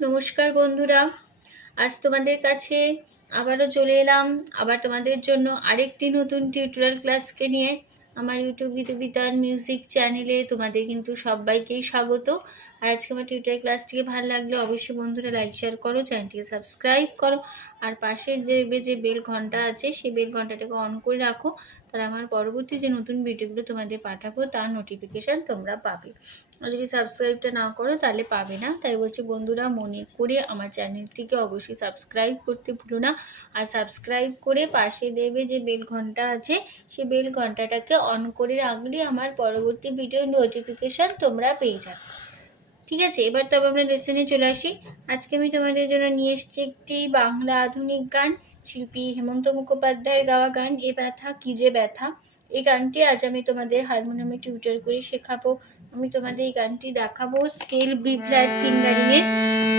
নমস্কার বন্ধুরা, আজ তোমাদের কাছে আবারও চলে এলাম আবার তোমাদের জন্য আরেকটি নতুন টিউটোরিয়াল ক্লাসকে নিয়ে। আমার ইউটিউব গীতবিতান মিউজিক চ্যানেলে তোমাদের কিন্তু সবাইকেই স্বাগত। আর আজকে আমার টিউটোরিয়াল ক্লাসটিকে ভালো লাগলে অবশ্যই বন্ধুরা লাইক শেয়ার করো, চ্যানেলটিকে সাবস্ক্রাইব করো, আর পাশে দেখবে যে বেল ঘন্টা আছে সেই বেল ঘন্টাটাকে অন করে রাখো, তাহলে আমার পরবর্তী যে নতুন ভিডিওগুলো তোমাদের পাঠাবো তার নোটিফিকেশান তোমরা পাবে। আর যদি সাবস্ক্রাইবটা না করো তাহলে পাবে না। তাই বলছি বন্ধুরা, মনে করে আমার চ্যানেলটিকে অবশ্যই সাবস্ক্রাইব করতে ভুলো না। আর সাবস্ক্রাইব করে পাশে দেবে যে বেল ঘন্টা আছে সেই বেল ঘন্টাটাকে অন করে রাখলে আমার পরবর্তী ভিডিওর নোটিফিকেশান তোমরা পেয়ে যাবে। ঠিক আছে, এবার তবে আমরা লেসনে চলে আসি। আজকে আমি তোমাদের জন্য নিয়ে এসেছি একটি বাংলা আধুনিক গান, শিল্পী হেমন্ত মুখোপাধ্যায়ের গাওয়া গান এ ব্যথা কি যে ব্যথা। এই গানটি আজ আমি তোমাদের হারমোনিয়ামে টিউটর করে শেখাবো। আমি তোমাদের এই গানটি দেখাবো স্কেল বি ফ্ল্যাট ফিঙ্গারিং এর।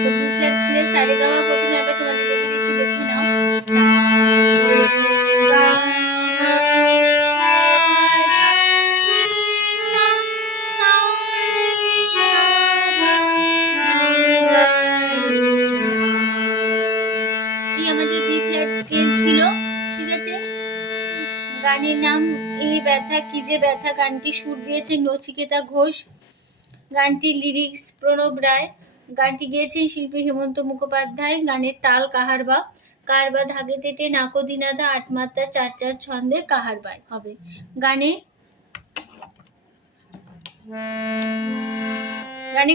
তো বি ফ্ল্যাট স্কেলে সারে গামা প্রথমে আবার তোমাদের দেখে দিচ্ছি, দেখে নাও। সা রে গা মা পা ধা নি সা, সা রে গা মা পা রে সা। এই আমাদের বি ফ্ল্যাট স্কেল ছিল। ঠিক আছে, গানের নাম এই ব্যথা কি যে ব্যথা। গানটি সুর দিয়েছেন নচিকেতা ঘোষ, গানটির লিরিক্স প্রণব রায়, গানটি গেয়েছেন শিল্পী হেমন্ত মুখোপাধ্যায়। গানের তাল কাহারবা, কাহারবা ধাগে তেটে নাকো দিনাদা ৮ মাত্রা ৪/৪ ছন্দে কাহারবায় হবে। গানে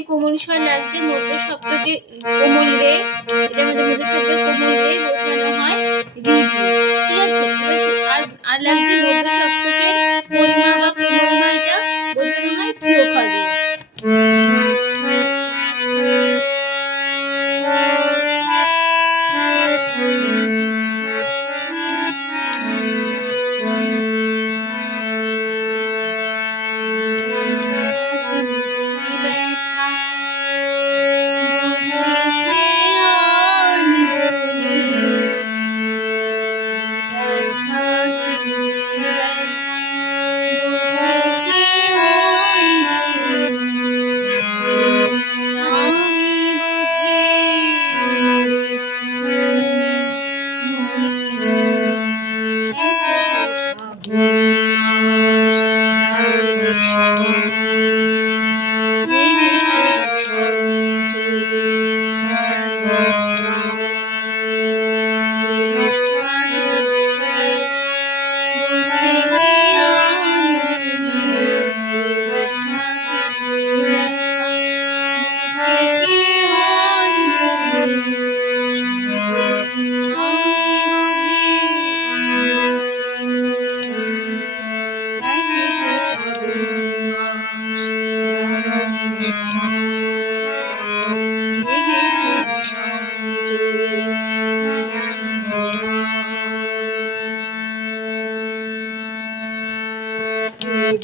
কোমল স্বর লাগছে, মধ্য সপ্তকে কোমল রে, এটার মধ্যে মধ্য শব্দে কোমল রে বোঝানো হয় রি দিয়ে। ঠিক আছে, আর লাগছে মধ্য সপ্তকে পরিমা বা কোমলমা, এটা বোঝানো হয় থিওখা দিয়ে।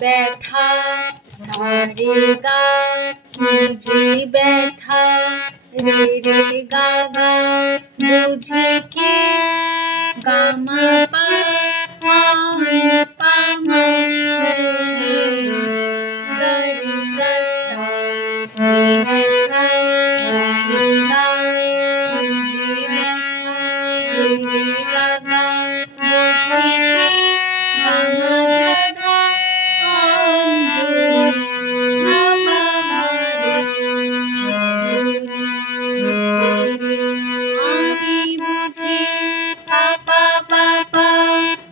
ব্যথা সারে গা কি যে ব্যথা, রে রে গা গা বুঝি কি, গা মা পা পা মা গা রে গা সা। ব্যথা সারে গা কি যে ব্যথা, রে রে গা গা বুঝি কি, গা মা ধা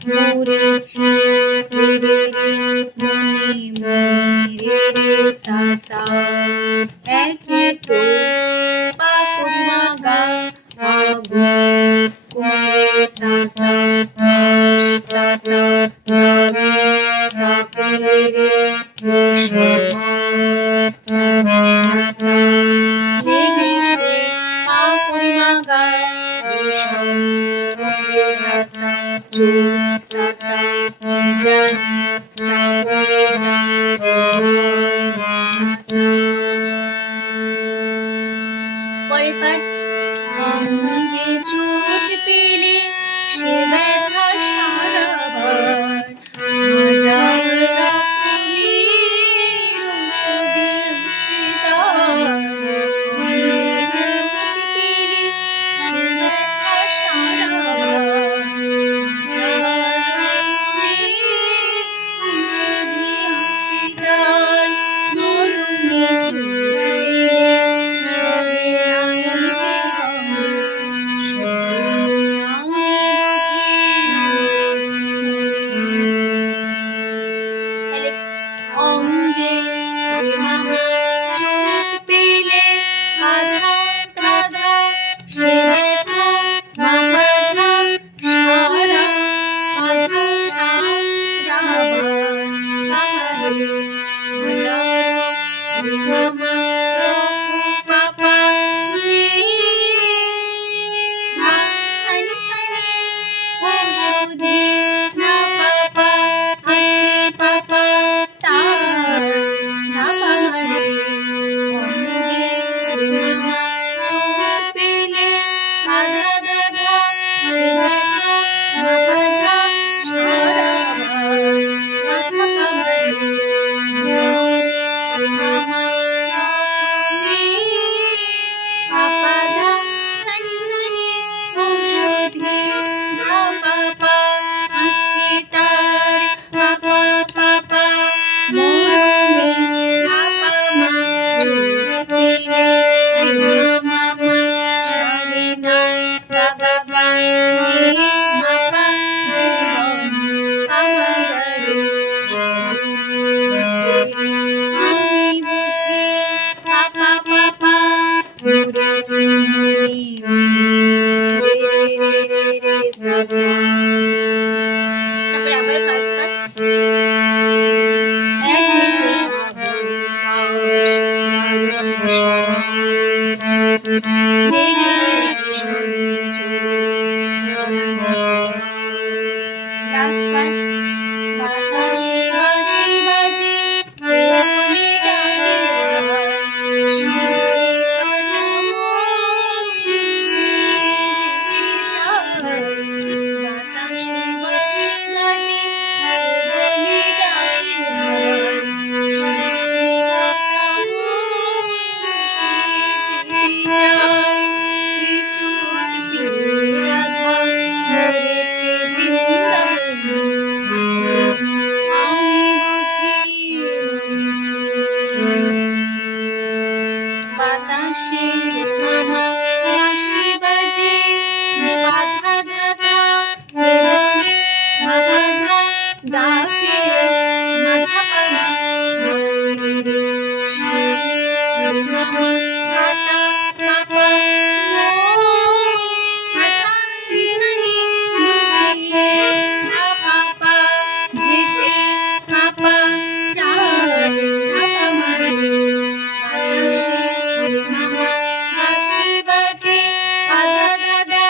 মরেছি রে রে রে মনে মনে রে রে সা সা। একে তো পা পরিমা গা আগুন কোমরে সা সা সা সা রে সা কোমরে রে সা সা লেগেছে পা পরিমা গা রেশম সা সা চো সা সা জানি সা রে সা সা সা। পরের পাঠ, অঙ্গে চোট পেলে সে ব্যথা সারাবার, হাজার রকমের ওষুধ আছে তার। অঙ্গে চোট মরেছি মরি মরি রে রে রে রে সা সা। তারপরে আবার ফার্স্ট পার্ট একই কথা বলতাস দারুণ লেগেছে ভীষণ জোরে লাস্ট পার্ট বাতাসে বাঁশি বাজে কে বলে ডাকে হায় শিউলি কাটা মন লুকিয়ে যেতে চায় বাতাসে বাঁশি বাজে কে বলে ডাকে হায় শিউলি কাটা মন লুকিয়ে যেতে চায় বিছুট পেয়ে রাধা মরেছে বৃন্দাবন আমি বুঝি মরেছি বাতাসের মামা বাঁশি বাজে বাধা ধাধা কে বলে মামা ধা ডাকে মাথা পাড়া হায় রে শিউলি মামা কাটা পাপা মন হাসা নিসানি লুকিয়ে ধা পাপা যেতে পাপা চায় ধাপা মারে বাতাসের মামা বাঁশি বাজে বাধা ধাধা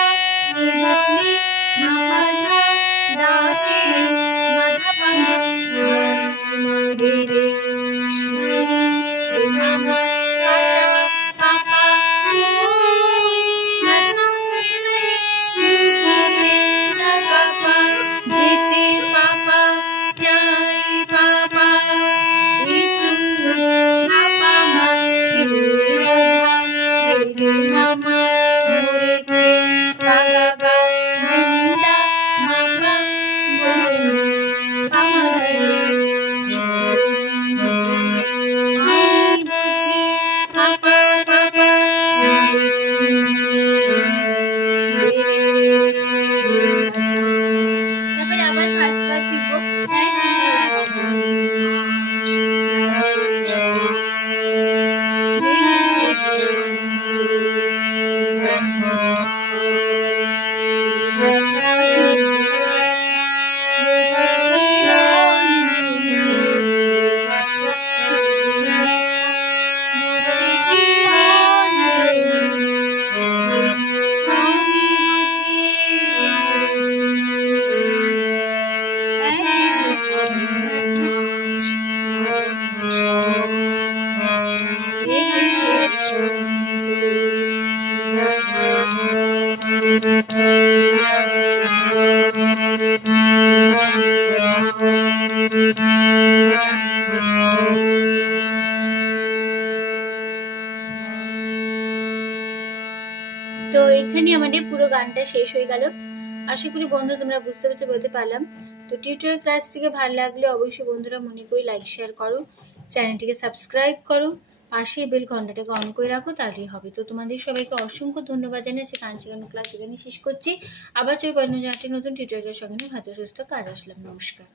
কে বলে মামা ধা ডাকে মাথা পাড়া হায় মরে রে শিউলি মামা কাটা পাপা মন হাসা নিসানি লুকিয়ে ধা পাপা যেতে পাপা চাই পাপা কিছু পাপা মা রাধা রে মামা মরেছে গাগা বৃন্দা মামা বলনি পামা গয়ে আমি বুঝি পাপা পাপা মরেছি তারপরে আবার ফার্স্ট পার্ট দিব একই কথা লেগেছে ভীষণ জোরে জানি ব্যথা কি যে ব্যথা বুঝে কি অঞ্জলি ব্যথা কি যে ব্যথা বুঝে কি অঞ্জলি আমি বুঝি মরেছি একই লেগেছে ভীষণ জোরে তো এখানে আমাদের পুরো গানটা শেষ হয়ে গেল। আশা করি বন্ধু তোমরা বুঝতে পেরেছো বলতে পারলাম। তো টিউটোরিয়াল ক্লাসটিকে ভালো লাগলে অবশ্যই বন্ধুরা মনে করে লাইক শেয়ার করো, চ্যানেলটিকে সাবস্ক্রাইব করো, পাশে বেল ঘন্টাটাকে অন করে রাখো, তাহলেই হবে। তো তোমাদের সবাইকে অসংখ্য ধন্যবাদ জানিয়ে গান শেখানো ক্লাস এখানে শেষ করছি। আবার চলবে নতুন টিউটোরিয়ালের সঙ্গে ভালো সুস্থ কাজ আসলাম। নমস্কার।